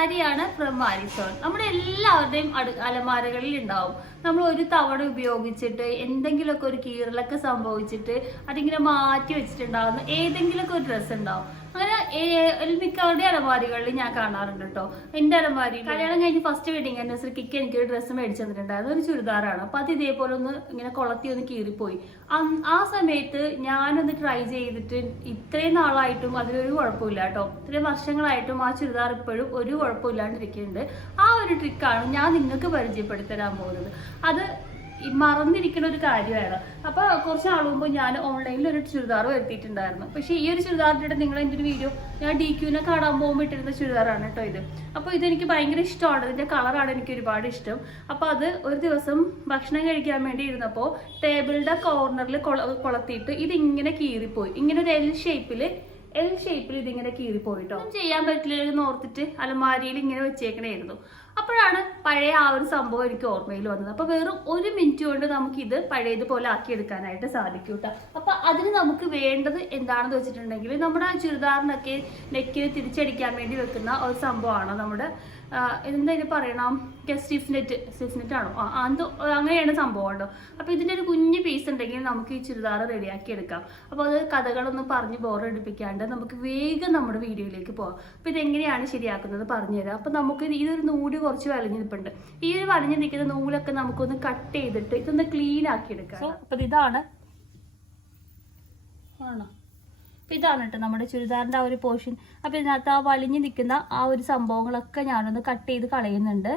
സാരിയാണ് ഫ്രം ആരിസോൺ. നമ്മുടെ എല്ലാവരുടെയും അലമാരകളിൽ ഉണ്ടാവും. നമ്മൾ ഒരു തവണ ഉപയോഗിച്ചിട്ട് എന്തെങ്കിലുമൊക്കെ ഒരു കീറലൊക്കെ സംഭവിച്ചിട്ട് അതിങ്ങനെ മാറ്റി വെച്ചിട്ടുണ്ടാവുന്ന ഏതെങ്കിലുമൊക്കെ ഒരു ഡ്രസ്സ് ഉണ്ടാവും. അങ്ങനെ മിക്കവരുടെ അലമാരികളിൽ ഞാൻ കാണാറുണ്ട് കേട്ടോ. എന്റെ അലമാരി കല്യാണം കഴിഞ്ഞ് ഫസ്റ്റ് വെഡിങ് ആനിവേഴ്സറിക്ക് എനിക്കൊരു ഡ്രസ്സ് മേടിച്ചു തന്നിട്ടുണ്ടായിരുന്നു. ഒരു ചുരിദാറാണ്. അപ്പൊ അത് ഇതേപോലെ ഒന്ന് ഇങ്ങനെ കൊളത്തി ഒന്ന് കീറിപ്പോയി. ആ സമയത്ത് ഞാനൊന്ന് ട്രൈ ചെയ്തിട്ട് ഇത്രയും നാളായിട്ടും അതിലൊരു കുഴപ്പമില്ല കേട്ടോ. ഇത്രയും വർഷങ്ങളായിട്ടും ആ ചുരിദാർ ഇപ്പോഴും ഒരു കുഴപ്പമില്ലാണ്ടിരിക്കുന്നുണ്ട്. ആ ഒരു ട്രിക്കാണ് ഞാൻ നിങ്ങൾക്ക് പരിചയപ്പെടുത്തി തരാൻ പോകുന്നത്. അത് മറന്നിരിക്കുന്ന ഒരു കാര്യമാണ്. അപ്പൊ കുറച്ച് നാൾ മുമ്പ് ഞാൻ ഓൺലൈനിൽ ഒരു ചുരിദാർ വരുത്തിയിട്ടുണ്ടായിരുന്നു. പക്ഷെ ഈ ഒരു ചുരിദാറിന്റെ നിങ്ങൾ എൻ്റെ ഒരു വീഡിയോ ഞാൻ DQനെ കാണാൻ പോകുമ്പോൾ ഇട്ടിരുന്ന ചുരിദാറാണ് കേട്ടോ ഇത്. അപ്പൊ ഇതെനിക്ക് ഭയങ്കര ഇഷ്ടമാണ്. ഇതിന്റെ കളറാണ് എനിക്ക് ഒരുപാട് ഇഷ്ടം. അപ്പൊ അത് ഒരു ദിവസം ഭക്ഷണം കഴിക്കാൻ വേണ്ടി ഇരുന്നപ്പോൾ ടേബിളിന്റെ കോർണറിൽ കൊളത്തിയിട്ട് ഇതിങ്ങനെ കീറിപ്പോയി. ഇങ്ങനെ ഒരു എൽ ഷേപ്പിൽ ഇതിങ്ങനെ കീറിപ്പോയിട്ടോ. ചെയ്യാൻ പറ്റില്ലെന്ന് ഓർത്തിട്ട് അലമാരിയിൽ ഇങ്ങനെ വെച്ചേക്കണായിരുന്നു. അപ്പോഴാണ് പഴയ ആ ഒരു സംഭവം എനിക്ക് ഓർമ്മയിൽ വന്നത്. അപ്പൊ വെറും 1 മിനിറ്റ് കൊണ്ട് നമുക്ക് ഇത് പഴയതുപോലെ ആക്കിയെടുക്കാനായിട്ട് സാധിക്കും കേട്ടോ. അപ്പൊ അതിന് നമുക്ക് വേണ്ടത് എന്താണെന്ന് വെച്ചിട്ടുണ്ടെങ്കിൽ നമ്മുടെ ആ ചുരിദാറിനൊക്കെ നെക്കിൽ തിരിച്ചടിക്കാൻ വേണ്ടി വെക്കുന്ന ഒരു സംഭവമാണ് നമ്മുടെ എന്താ ഇതിന് പറയണം, സ്റ്റിഫ് നെറ്റ് ആണോ, അങ്ങനെയാണ് സംഭവം കേട്ടോ. അപ്പൊ ഇതിന്റെ ഒരു കുഞ്ഞു പീസ് ഉണ്ടെങ്കിൽ നമുക്ക് ഈ ചുരിദാർ റെഡിയാക്കി എടുക്കാം. അപ്പൊ അത് കഥകളൊന്നും പറഞ്ഞ് ബോറടിപ്പിക്കാണ്ട് നമുക്ക് വേഗം നമ്മുടെ വീഡിയോയിലേക്ക് പോവാം. അപ്പൊ ഇതെങ്ങനെയാണ് ശരിയാക്കുന്നത് പറഞ്ഞുതരാം. അപ്പൊ നമുക്ക് ഇതൊരു നൂല് കുറച്ച് വലിഞ്ഞു നിൽപ്പുണ്ട്. ഈ ഒരു വലിഞ്ഞു നിൽക്കുന്ന നൂലൊക്കെ നമുക്കൊന്ന് കട്ട് ചെയ്തിട്ട് ഇതൊന്ന് ക്ലീൻ ആക്കി എടുക്കാം. അപ്പൊ ഇതാണ് ആണോ, അപ്പൊ ഇതാണ് കേട്ടോ നമ്മുടെ ചുരിദാറിന്റെ ആ ഒരു പോർഷൻ. അപ്പൊ ഇതിനകത്ത് ആ വലിഞ്ഞു നിൽക്കുന്ന ആ ഒരു സംഭവങ്ങളൊക്കെ ഞാനൊന്ന് കട്ട് ചെയ്ത് കളയുന്നുണ്ട്.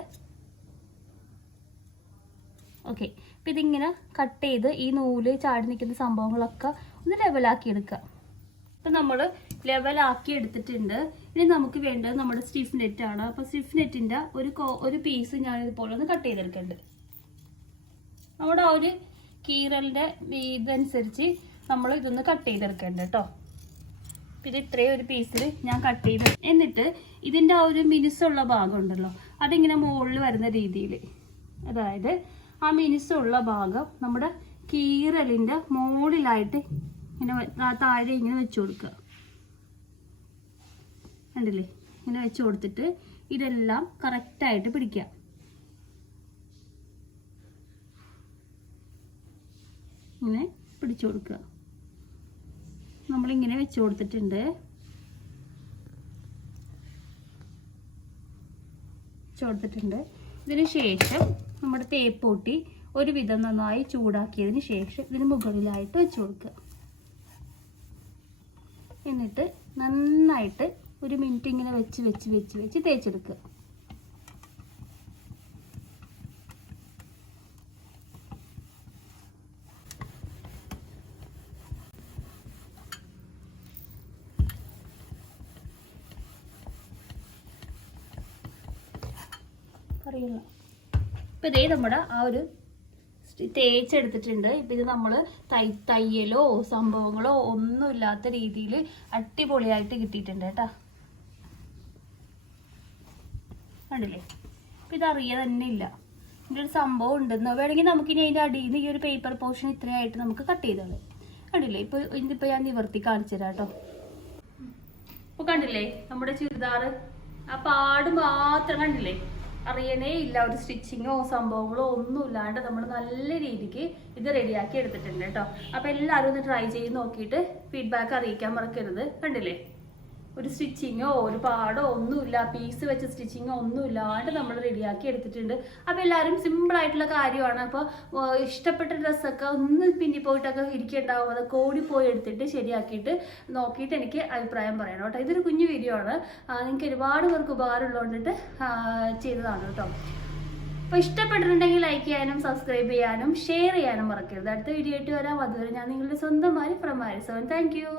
ഓക്കെ, അപ്പൊ ഇതിങ്ങനെ കട്ട് ചെയ്ത് ഈ നൂല് ചാടി നിൽക്കുന്ന സംഭവങ്ങളൊക്കെ ഒന്ന് ലെവലാക്കി എടുക്കുക. അപ്പൊ നമ്മൾ ലെവലാക്കി എടുത്തിട്ടുണ്ട്. ഇനി നമുക്ക് വേണ്ടത് നമ്മുടെ സ്റ്റിഫ് നെറ്റ് ആണ്. അപ്പൊ സ്റ്റിഫ് നെറ്റിന്റെ ഒരു പീസ് ഞാൻ ഇതുപോലെ ഒന്ന് കട്ട് ചെയ്തെടുക്കുന്നുണ്ട്. നമ്മുടെ ആ ഒരു കീറലിന്റെ ഇതനുസരിച്ച് നമ്മൾ ഇതൊന്ന് കട്ട് ചെയ്തെടുക്കേണ്ടത് കേട്ടോ. ഇത് ഇത്രയും ഒരു പീസിൽ ഞാൻ കട്ട് ചെയ്ത്, എന്നിട്ട് ഇതിന്റെ ആ ഒരു മിനുസുള്ള ഭാഗം ഉണ്ടല്ലോ അതിങ്ങനെ മുകളിൽ വരുന്ന രീതിയിൽ, അതായത് ആ മിനുസുള്ള ഭാഗം നമ്മുടെ കീറലിന്റെ മുകളിലായിട്ട് ഇങ്ങനെ താഴെ ഇങ്ങനെ വെച്ചു കൊടുക്കുക. കണ്ടില്ലേ, ഇങ്ങനെ വെച്ചു കൊടുത്തിട്ട് ഇതെല്ലാം കറക്റ്റായിട്ട് പിടിക്കുക. ഇങ്ങനെ പിടിച്ചു കൊടുക്കുക. നമ്മളിങ്ങനെ വെച്ചു കൊടുത്തിട്ടുണ്ട്. ഇതിന് ശേഷം നമ്മുടെ തേപ്പ് പൊട്ടി ഒരുവിധം നന്നായി ചൂടാക്കിയതിന് ശേഷം ഇതിന് മുകളിലായിട്ട് വെച്ചു കൊടുക്കുക. എന്നിട്ട് നന്നായിട്ട് 1 മിനിറ്റ് ഇങ്ങനെ വെച്ച് തേച്ചെടുക്കുക. അറിയില്ല. ഇപ്പം ഇതേ നമ്മുടെ ആ ഒരു തേച്ചെടുത്തിട്ടുണ്ട്. ഇപ്പം ഇത് നമ്മൾ തയ്യലോ സംഭവങ്ങളോ ഒന്നും ഇല്ലാത്ത രീതിയിൽ അടിപൊളിയായിട്ട് കിട്ടിയിട്ടുണ്ട് കേട്ടോ. കണ്ടില്ലേ, അപ്പം ഇതറിയാൻ തന്നെ ഇല്ല ഇതിൻ്റെ ഒരു സംഭവം ഉണ്ടെന്ന്. വേണമെങ്കിൽ നമുക്കിനി അതിൻ്റെ അടിയിൽ നിന്ന് ഈ ഒരു പേപ്പർ പോർഷൻ ഇത്രയായിട്ട് നമുക്ക് കട്ട് ചെയ്തോളൂ. കണ്ടില്ലേ, ഇതിപ്പോൾ ഞാൻ നിവർത്തി കാണിച്ചു തരാം കേട്ടോ. ഇപ്പോൾ കണ്ടില്ലേ നമ്മുടെ ചുരിദാർ ആ പാട് മാത്രം കണ്ടില്ലേ, അറിയണേ ഇല്ല. ഒരു സ്റ്റിച്ചിങ്ങോ സംഭവങ്ങളോ ഒന്നും ഇല്ലാണ്ട് നമ്മൾ നല്ല രീതിക്ക് ഇത് റെഡിയാക്കി എടുത്തിട്ടുണ്ട് കേട്ടോ. അപ്പൊ എല്ലാവരും ഒന്ന് ട്രൈ ചെയ്ത് നോക്കിയിട്ട് ഫീഡ്ബാക്ക് അറിയിക്കാൻ മറക്കരുത്. കണ്ടില്ലേ, ഒരു സ്റ്റിച്ചിങ്ങോ ഒരു പാടോ ഒന്നുമില്ല, പീസ് വെച്ച സ്റ്റിച്ചിങ്ങോ ഒന്നും ഇല്ലാണ്ട് നമ്മൾ റെഡിയാക്കി എടുത്തിട്ടുണ്ട്. അപ്പൊ എല്ലാവരും സിമ്പിൾ ആയിട്ടുള്ള കാര്യമാണ്. അപ്പോൾ ഇഷ്ടപ്പെട്ട ഡ്രസ്സൊക്കെ ഒന്ന് പിന്നി പോയിട്ടൊക്കെ ഇരിക്കേണ്ടാവും. അതൊക്കെ ഓടിപ്പോയി എടുത്തിട്ട് ശരിയാക്കിയിട്ട് നോക്കിയിട്ട് എനിക്ക് അഭിപ്രായം പറയണം കേട്ടോ. ഇതൊരു കുഞ്ഞു വീഡിയോ ആണ്, നിങ്ങൾക്ക് ഒരുപാട് പേർക്ക് ഉപകാരമുള്ളതുകൊണ്ടിട്ട് ചെയ്തതാണ് കേട്ടോ. അപ്പോൾ ഇഷ്ടപ്പെട്ടിട്ടുണ്ടെങ്കിൽ ലൈക്ക് ചെയ്യാനും സബ്സ്ക്രൈബ് ചെയ്യാനും ഷെയർ ചെയ്യാനും മറക്കരുത്. അടുത്ത വീഡിയോ ആയിട്ട് വരാം. അതുവരെ ഞാൻ നിങ്ങളുടെ സ്വന്തം ഫ്രം aarisheaven. Thank you.